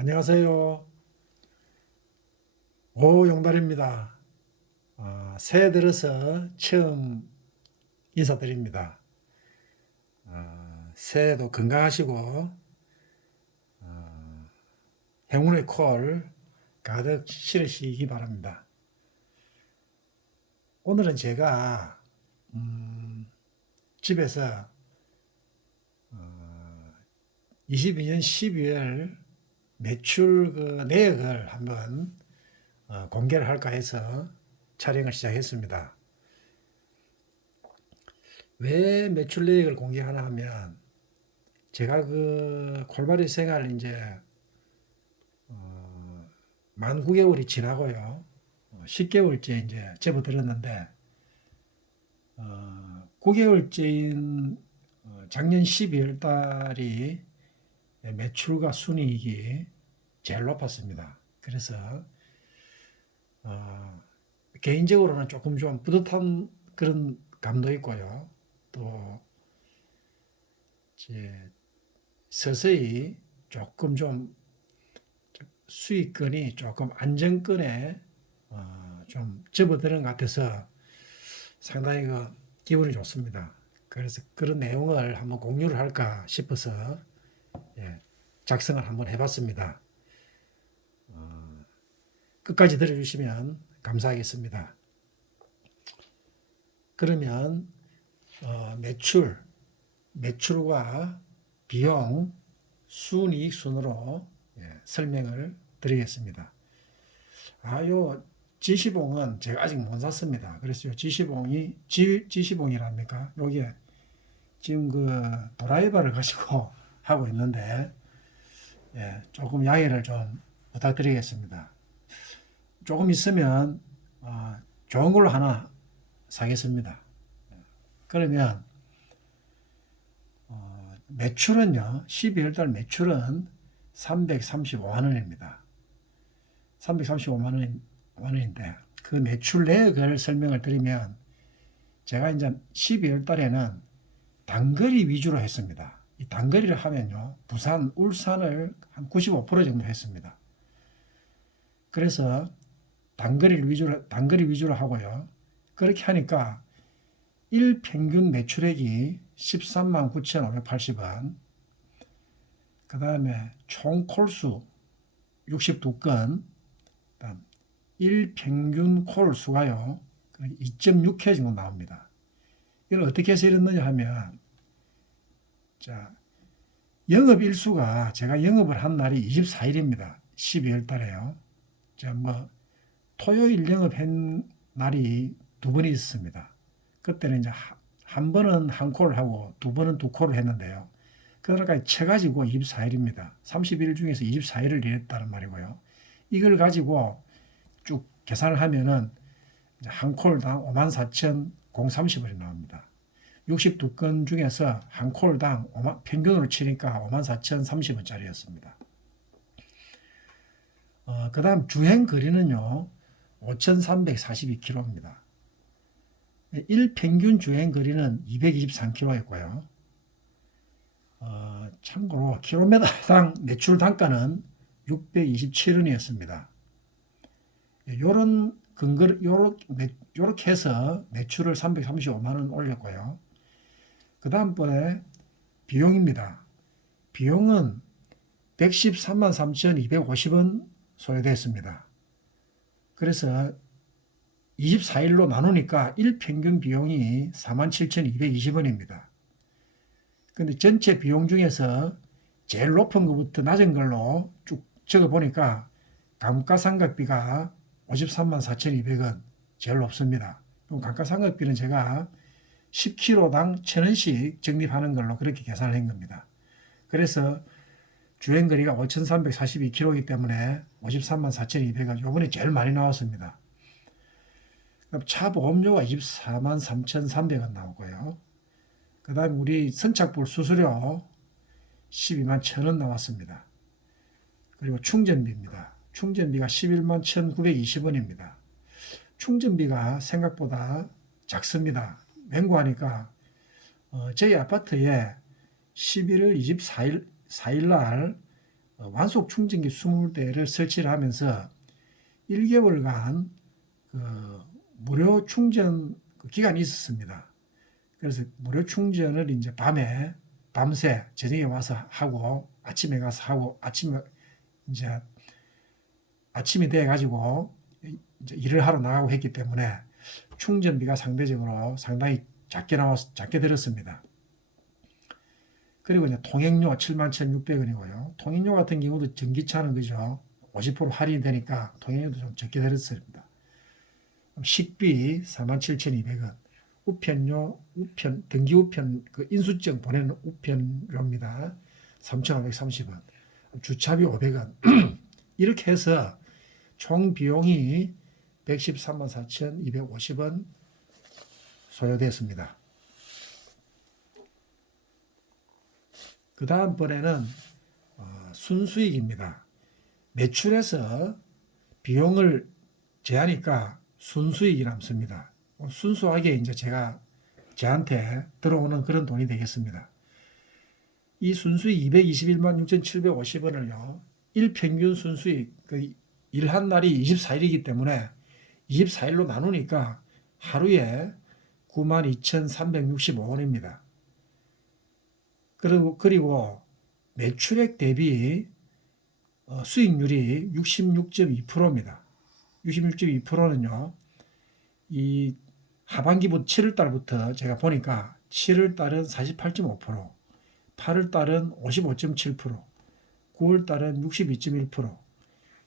안녕하세요. 오용달입니다. 새해 들어서 처음 인사드립니다. 새해도 건강하시고 행운의 콜 가득 실으시기 바랍니다. 오늘은 제가 집에서 22년 12월 매출 내역을 한번 공개를 할까 해서 촬영을 시작했습니다. 왜 매출 내역을 공개하나 하면 제가 콜바리 생활 이제 만 9개월이 지나고요. 10개월째 이제 접어들었는데 9개월째인 작년 12월 달이 매출과 순이익이 제일 높았습니다. 그래서 개인적으로는 조금 좀 뿌듯한 그런 감도 있고요. 또 이제 서서히 조금 좀 수익권이 조금 안정권에 좀 접어드는 것 같아서 상당히 기분이 좋습니다. 그래서 그런 내용을 한번 공유를 할까 싶어서 작성을 한번 해봤습니다. 끝까지 들어주시면 감사하겠습니다. 그러면 매출과 비용, 순이익 순으로 설명을 드리겠습니다. 요 지시봉은 제가 아직 못 샀습니다. 그래서 요 지시봉이랍니까? 요게 지금 드라이버를 가지고 하고 있는데 조금 양해를 좀 부탁드리겠습니다. 조금 있으면 좋은 걸로 하나 사겠습니다. 그러면 매출은요, 12월 달 매출은 335만 원입니다. 335만 원인데 그 매출 내역을 설명을 드리면 제가 이제 12월 달에는 단거리 위주로 했습니다. 이 단거리를 하면요, 부산, 울산을 한 95% 정도 했습니다. 그래서 단거리 위주로 하고요. 그렇게 하니까 일평균 매출액이 13만 9,580원, 그 다음에 총 콜수 62건, 그다음 일평균 콜 수가요 2.6회 정도 나옵니다. 이걸 어떻게 해서 이랬느냐 하면, 자, 영업 일수가 제가 영업을 한 날이 24일입니다. 12월 달에요. 토요일 영업한 날이 두 번이 있습니다. 그때는 이제 한 번은 한 콜을 하고 두 번은 두 콜을 했는데요. 그날까지 쳐가지고 24일입니다. 30일 중에서 24일을 일했다는 말이고요. 이걸 가지고 쭉 계산을 하면은 한 콜당 54,030원이 나옵니다. 62건 중에서 한 콜당 평균으로 치니까 54,030원짜리였습니다. 그 다음 주행 거리는요, 5,342km입니다. 일평균 주행 거리는 223km였고요. 참고로 킬로미터당 매출 단가는 627원이었습니다. 요렇게 해서 매출을 335만원 올렸고요. 그 다음번에 비용입니다. 비용은 113만 3,250원 소요됐습니다. 그래서 24일로 나누니까 일평균 비용이 47,220원입니다. 근데 전체 비용 중에서 제일 높은 것부터 낮은 걸로 쭉 적어보니까 감가상각비가 53만 4,200원 제일 높습니다. 그럼 감가상각비는 제가 10kg당 1,000원씩 적립하는 걸로 그렇게 계산을 한 겁니다. 그래서 주행거리가 5,342km이기 때문에 53만 4,200원 요번에 제일 많이 나왔습니다. 그럼 차 보험료가 24만 3,300원 나오고요. 그 다음에 우리 선착불 수수료 12만 1,000원 나왔습니다. 그리고 충전비입니다. 충전비가 11만 1,920원입니다. 충전비가 생각보다 작습니다. 맹구하니까 저희 아파트에 11월 24일 날 완속 충전기 20대를 설치를 하면서 1개월간 그 무료 충전 기간이 있었습니다. 그래서 무료 충전을 이제 밤새 저녁에 와서 하고 아침에 가서 하고 이제 아침이 돼 가지고 이제 일을 하러 나가고 했기 때문에 충전비가 상대적으로 상당히 작게 들었습니다. 그리고 이제 통행료 71,600원이고요. 통행료 같은 경우도 전기차는 그죠? 50% 할인이 되니까 통행료도 좀 적게 들었습니다. 식비 47,200원. 등기 우편, 그 인수증 보내는 우편료입니다. 3,530원. 주차비 500원. 이렇게 해서 총 비용이 113만 4,250원 소요됐습니다. 그 다음번에는 순수익입니다. 매출에서 비용을 제하니까 순수익이 남습니다. 순수하게 이제 저한테 들어오는 그런 돈이 되겠습니다. 이 순수익 221만 6,750원을요, 일평균 순수익, 일한 날이 24일이기 때문에 24일로 나누니까 하루에 92,365원입니다. 그리고 매출액 대비 수익률이 66.2%입니다. 66.2%는요, 이 하반기부터 7월달부터 제가 보니까 7월달은 48.5%, 8월달은 55.7%, 9월달은 62.1%,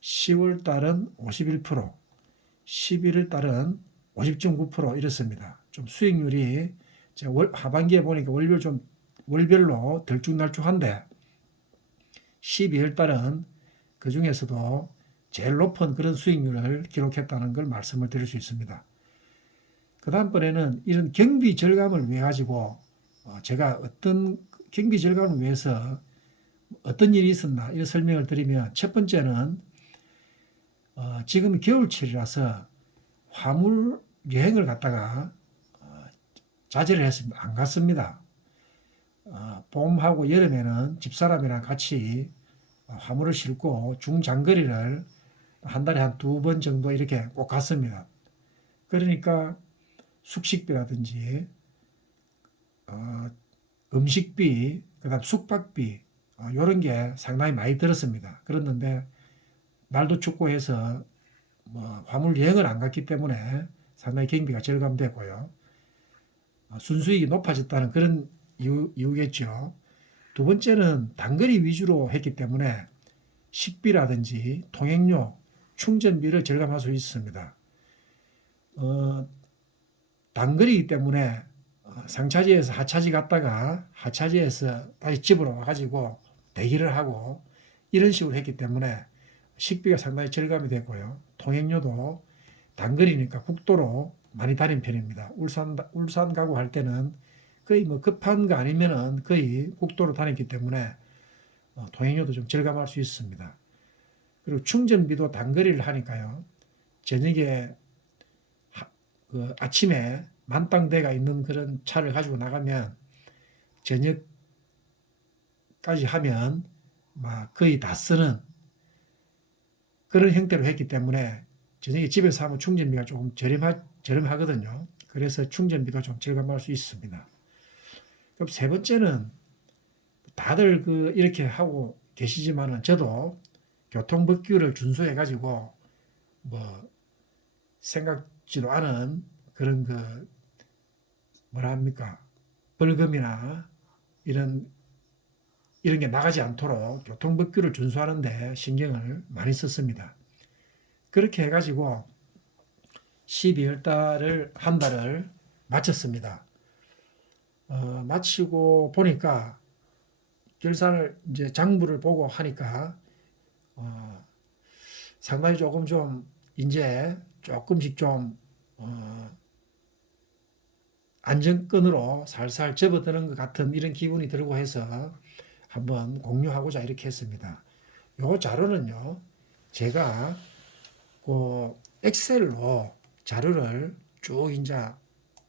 10월달은 51%, 11월달은 50.9% 이렇습니다. 좀 수익률이 제가 하반기에 보니까 월별로 들쭉날쭉한데 12월달은 그 중에서도 제일 높은 그런 수익률을 기록했다는 걸 말씀을 드릴 수 있습니다. 그 다음번에는 이런 경비 절감을 위해 가지고 제가 어떤 경비 절감을 위해서 어떤 일이 있었나 이런 설명을 드리면, 첫 번째는 지금 겨울철이라서 화물 여행을 갔다가 자제를 했습니다. 안 갔습니다. 봄하고 여름에는 집사람이랑 같이 화물을 싣고 중장거리를 한 달에 한 2번 정도 이렇게 꼭 갔습니다. 그러니까 숙식비라든지 음식비, 그다음 숙박비 이런 게 상당히 많이 들었습니다. 그랬는데 날도 춥고 해서 화물 여행을 안 갔기 때문에 상당히 경비가 절감되고요. 순수익이 높아졌다는 그런 이유겠죠. 두 번째는 단거리 위주로 했기 때문에 식비라든지 통행료, 충전비를 절감할 수 있습니다. 단거리이기 때문에 상차지에서 하차지 갔다가 하차지에서 다시 집으로 와가지고 대기를 하고 이런 식으로 했기 때문에 식비가 상당히 절감이 됐고요. 통행료도 단거리니까 국도로 많이 다닌 편입니다. 울산 가고 할 때는 거의 급한 거 아니면은 거의 국도로 다녔기 때문에 통행료도 좀 절감할 수 있습니다. 그리고 충전비도 단거리를 하니까요. 저녁에 아침에 만땅대가 있는 그런 차를 가지고 나가면 저녁까지 하면 거의 다 쓰는 그런 형태로 했기 때문에 저녁에 집에서 하면 충전비가 조금 저렴하거든요. 그래서 충전비도 좀 절감할 수 있습니다. 그럼 세 번째는 다들 이렇게 하고 계시지만은 저도 교통법규를 준수해 가지고 생각지도 않은 그런 뭐라 합니까? 벌금이나 이런 게 나가지 않도록 교통법규를 준수하는데 신경을 많이 썼습니다. 그렇게 해가지고 12월 달을 한 달을 마쳤습니다. 마치고 보니까 결산을 이제 장부를 보고 하니까 상당히 조금 좀 이제 조금씩 좀 안정권으로 살살 접어드는 것 같은 이런 기분이 들고 해서 한번 공유하고자 이렇게 했습니다. 요 자료는요, 제가 엑셀로 자료를 쭉 이제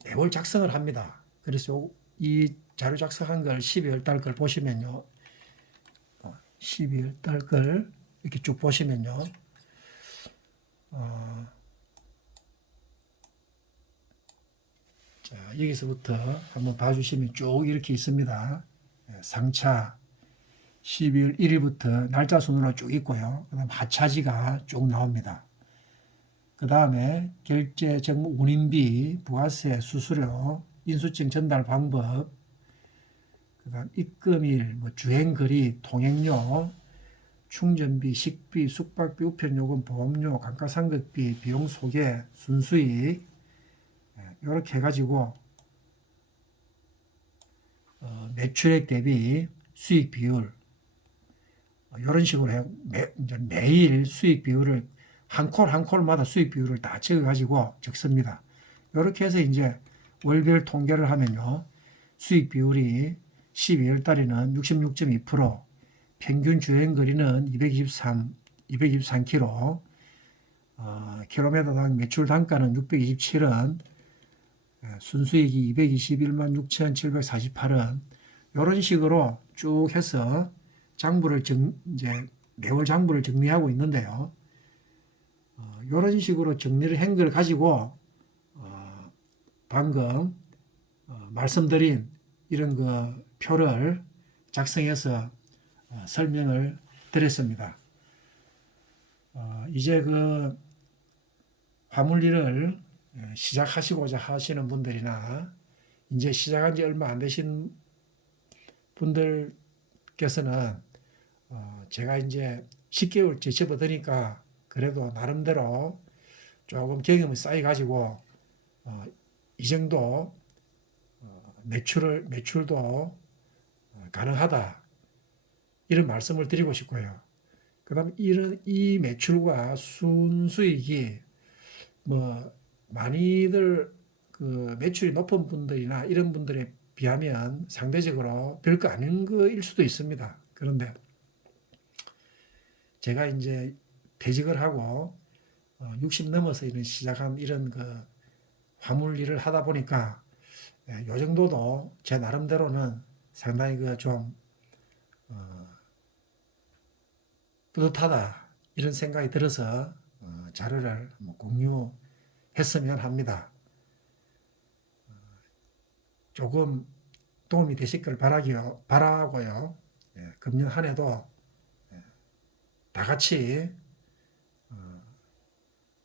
매월 작성을 합니다. 그래서 이 자료 작성한 걸 12월 달 걸 보시면요, 12월 달 걸 이렇게 쭉 보시면요. 자, 여기서부터 한번 봐주시면 쭉 이렇게 있습니다. 상차 12월 1일부터 날짜 순으로 쭉 있고요. 그 다음 하차지가 쭉 나옵니다. 그 다음에 결제 정보 운임비, 부가세, 수수료, 인수증 전달 방법, 그 다음 입금일, 뭐 주행거리, 통행료, 충전비, 식비, 숙박비, 우편요금, 보험료, 감가상각비, 비용 소개, 순수익 이렇게 해가지고 매출액 대비 수익 비율 이런 식으로 해 이제 매일 수익 비율을 한 콜 한 콜마다 수익 비율을 다 적어가지고 적습니다. 이렇게 해서 이제 월별 통계를 하면요. 수익 비율이 12월 달에는 66.2%, 평균 주행 거리는 223km, 킬로미터당 매출 단가는 627원, 순수익이 221만 6,748원, 이런 식으로 쭉 해서 장부를 이제 매월 장부를 정리하고 있는데요. 이런 식으로 정리를 한 걸 가지고 방금 말씀드린 이런 그 표를 작성해서 설명을 드렸습니다. 이제 그 화물일을 시작하시고자 하시는 분들이나 이제 시작한 지 얼마 안 되신 분들께서는 제가 이제 10개월째 접어드니까 그래도 나름대로 조금 경험이 쌓여가지고 이 정도 매출도 가능하다 이런 말씀을 드리고 싶고요. 그다음 이 매출과 순수익이 뭐 많이들 그 매출이 높은 분들이나 이런 분들에 비하면 상대적으로 별거 아닌 거일 수도 있습니다. 그런데 제가 이제 퇴직을 하고 60 넘어서 시작한 이런 그 화물 일을 하다 보니까 요 정도도 제 나름대로는 상당히 그 좀 뿌듯하다 이런 생각이 들어서 자료를 공유했으면 합니다. 조금 도움이 되실 걸 바라고요. 금년 한 해도 다 같이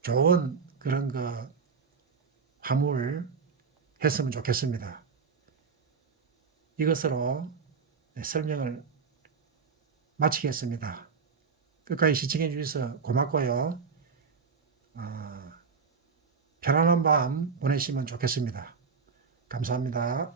좋은 그런 그 화물 했으면 좋겠습니다. 이것으로 설명을 마치겠습니다. 끝까지 시청해 주셔서 고맙고요. 편안한 밤 보내시면 좋겠습니다. 감사합니다.